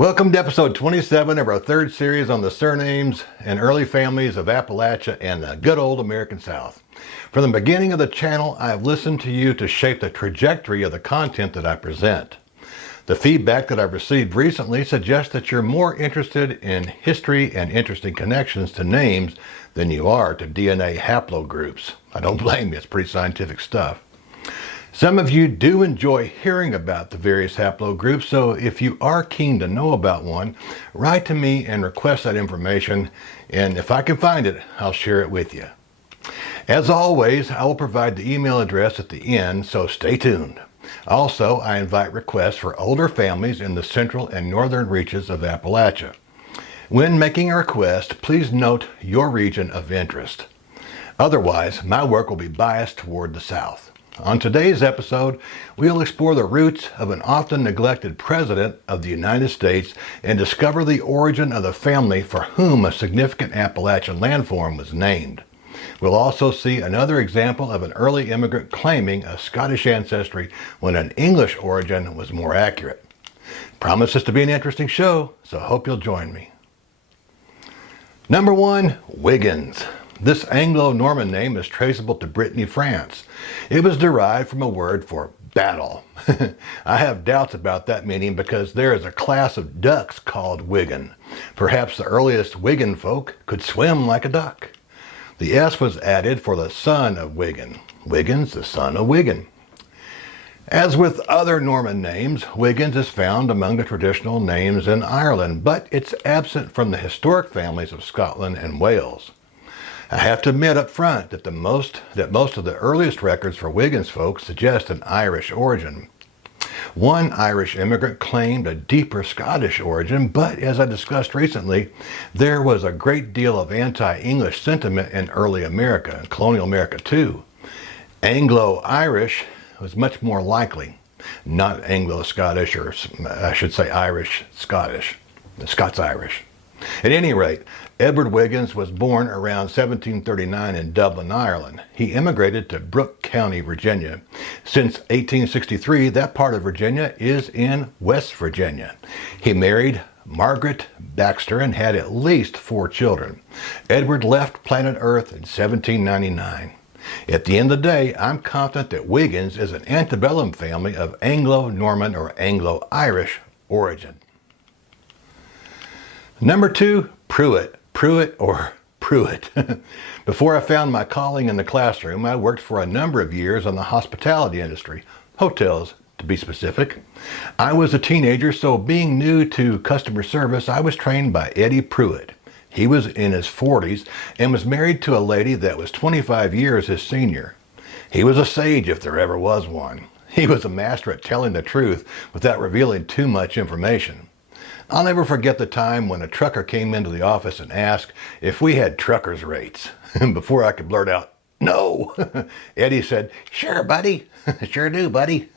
Welcome to episode 27 of our third series on the surnames and early families of Appalachia and the good old American South. From the beginning of the channel, I have listened to you to shape the trajectory of the content that I present. The feedback that I've received recently suggests that you're more interested in history and interesting connections to names than you are to DNA haplogroups. I don't blame you, it's pretty scientific stuff. Some of you do enjoy hearing about the various haplogroups, so if you are keen to know about one, write to me and request that information, and if I can find it, I'll share it with you. As always, I will provide the email address at the end, so stay tuned. Also, I invite requests for older families in the central and northern reaches of Appalachia. When making a request, please note your region of interest. Otherwise, my work will be biased toward the south. On today's episode, we'll explore the roots of an often neglected president of the United States and discover the origin of the family for whom a significant Appalachian landform was named. We'll also see another example of an early immigrant claiming a Scottish ancestry when an English origin was more accurate. Promises to be an interesting show, so I hope you'll join me. Number 1, Wiggins. This Anglo-Norman name is traceable to Brittany, France. It was derived from a word for battle. I have doubts about that meaning because there is a class of ducks called Wiggin. Perhaps the earliest Wiggin folk could swim like a duck. The S was added for the son of Wiggin. Wiggins, the son of Wiggin. As with other Norman names, Wiggins is found among the traditional names in Ireland, but it's absent from the historic families of Scotland and Wales. I have to admit up front that most of the earliest records for Wiggins folks suggest an Irish origin. One Irish immigrant claimed a deeper Scottish origin, but as I discussed recently, there was a great deal of anti-English sentiment in early America, and colonial America too. Anglo-Irish was much more likely, not Anglo-Scottish, or I should say Irish-Scottish, Scots-Irish. At any rate, Edward Wiggins was born around 1739 in Dublin, Ireland. He immigrated to Brooke County, Virginia. Since 1863, that part of Virginia is in West Virginia. He married Margaret Baxter and had at least 4 children. Edward left planet Earth in 1799. At the end of the day, I'm confident that Wiggins is an antebellum family of Anglo-Norman or Anglo-Irish origin. Number 2, Pruitt. Pruitt. Before I found my calling in the classroom, I worked for a number of years on the hospitality industry, hotels to be specific. I was a teenager, so being new to customer service, I was trained by Eddie Pruitt. He was in his 40s and was married to a lady that was 25 years his senior. He was a sage if there ever was one. He was a master at telling the truth without revealing too much information. I'll never forget the time when a trucker came into the office and asked if we had truckers' rates. Before I could blurt out, "No," Eddie said, "Sure, buddy. Sure do, buddy."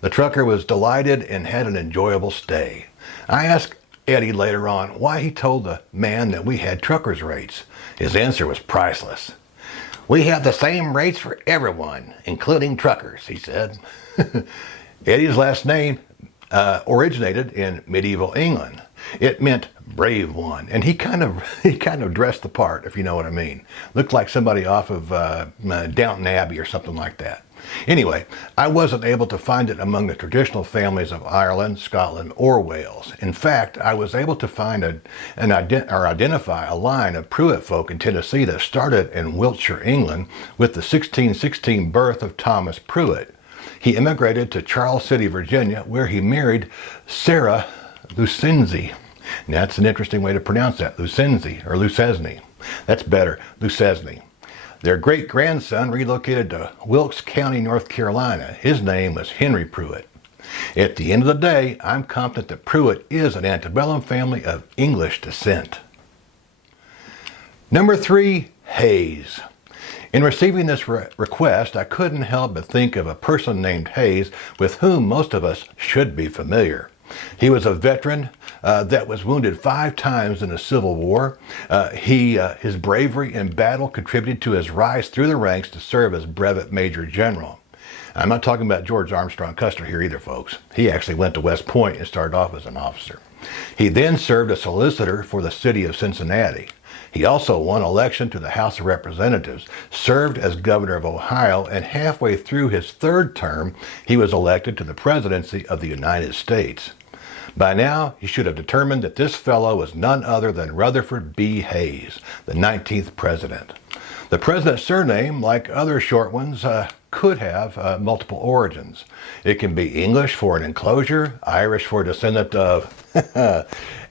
The trucker was delighted and had an enjoyable stay. I asked Eddie later on why he told the man that we had truckers' rates. His answer was priceless. "We have the same rates for everyone, including truckers," he said. Eddie's last name originated in medieval England. It meant brave one, and he kind of dressed the part, if you know what I mean. Looked like somebody off of Downton Abbey or something like that. Anyway, I wasn't able to find it among the traditional families of Ireland, Scotland, or Wales. In fact, I was able to find identify a line of Pruitt folk in Tennessee that started in Wiltshire, England, with the 1616 birth of Thomas Pruitt. He immigrated to Charles City, Virginia, where he married Sarah Lucenzi. Now, that's an interesting way to pronounce that, Lucenzi, or Lucesne. That's better, Lucesne. Their great-grandson relocated to Wilkes County, North Carolina. His name was Henry Pruitt. At the end of the day, I'm confident that Pruitt is an antebellum family of English descent. Number 3, Hayes. In receiving this request, I couldn't help but think of a person named Hayes with whom most of us should be familiar. He was a veteran that was wounded 5 times in the Civil War. His bravery in battle contributed to his rise through the ranks to serve as brevet major general. I'm not talking about George Armstrong Custer here either, folks. He actually went to West Point and started off as an officer. He then served as solicitor for the city of Cincinnati. He also won election to the House of Representatives, served as governor of Ohio, and halfway through his third term, he was elected to the presidency of the United States. By now, you should have determined that this fellow was none other than Rutherford B. Hayes, the 19th president. The president's surname, like other short ones, could have multiple origins. It can be English for an enclosure, Irish for a descendant of,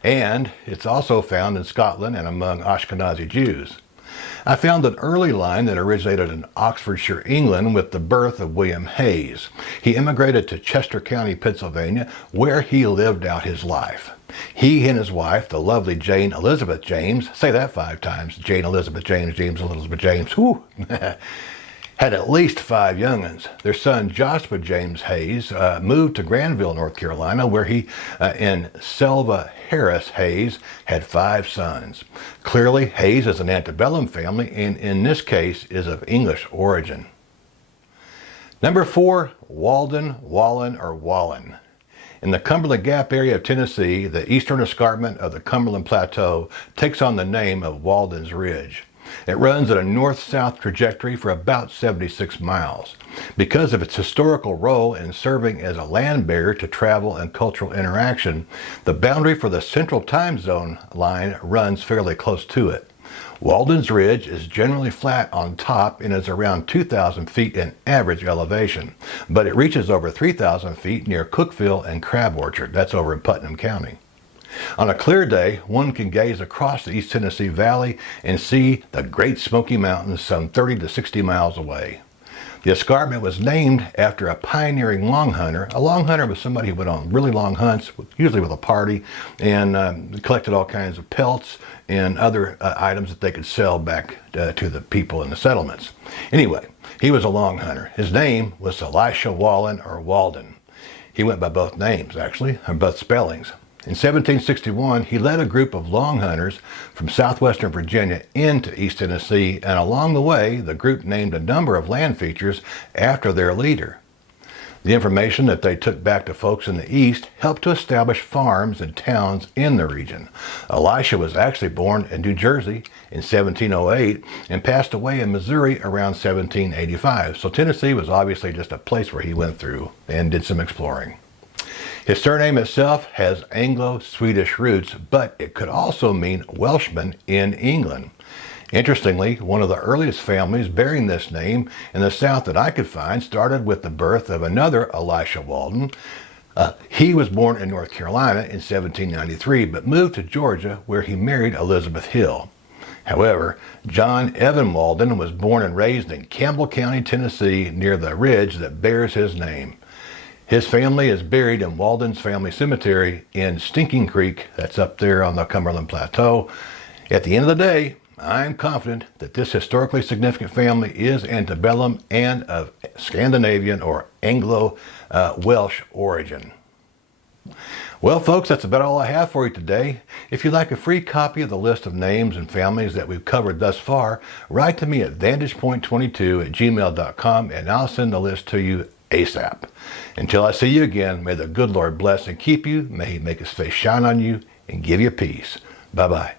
and it's also found in Scotland and among Ashkenazi Jews. I found an early line that originated in Oxfordshire, England, with the birth of William Hayes. He immigrated to Chester County, Pennsylvania, where he lived out his life. He and his wife, the lovely Jane Elizabeth James, say that 5 times, Jane Elizabeth James, James Elizabeth James, whoo, had at least 5 young'uns. Their son, Joshua James Hayes, moved to Granville, North Carolina, where he and Selva Harris Hayes had 5 sons. Clearly, Hayes is an antebellum family, and in this case is of English origin. Number 4, Walden, Wallen, or Wallen. In the Cumberland Gap area of Tennessee, the eastern escarpment of the Cumberland Plateau takes on the name of Walden's Ridge. It runs at a north-south trajectory for about 76 miles. Because of its historical role in serving as a land barrier to travel and cultural interaction, the boundary for the Central Time Zone line runs fairly close to it. Walden's Ridge is generally flat on top and is around 2,000 feet in average elevation, but it reaches over 3,000 feet near Cookville and Crab Orchard. That's over in Putnam County. On a clear day, one can gaze across the East Tennessee Valley and see the Great Smoky Mountains some 30 to 60 miles away. The escarpment was named after a pioneering long hunter. A long hunter was somebody who went on really long hunts, usually with a party, and collected all kinds of pelts and other items that they could sell back to the people in the settlements. Anyway, he was a long hunter. His name was Elisha Wallen or Walden. He went by both names, actually, or both spellings. In 1761, he led a group of long hunters from southwestern Virginia into East Tennessee, and along the way, the group named a number of land features after their leader. The information that they took back to folks in the East helped to establish farms and towns in the region. Elisha was actually born in New Jersey in 1708 and passed away in Missouri around 1785. So Tennessee was obviously just a place where he went through and did some exploring. His surname itself has Anglo-Swedish roots, but it could also mean Welshman in England. Interestingly, one of the earliest families bearing this name in the South that I could find started with the birth of another Elisha Walden. He was born in North Carolina in 1793, but moved to Georgia where he married Elizabeth Hill. However, John Evan Walden was born and raised in Campbell County, Tennessee, near the ridge that bears his name. His family is buried in Walden's Family Cemetery in Stinking Creek, that's up there on the Cumberland Plateau. At the end of the day, I'm confident that this historically significant family is antebellum and of Scandinavian or Anglo-Welsh origin. Well, folks, that's about all I have for you today. If you'd like a free copy of the list of names and families that we've covered thus far, write to me at vantagepoint22@gmail.com and I'll send the list to you ASAP. Until I see you again, may the good Lord bless and keep you. May He make His face shine on you and give you peace. Bye-bye.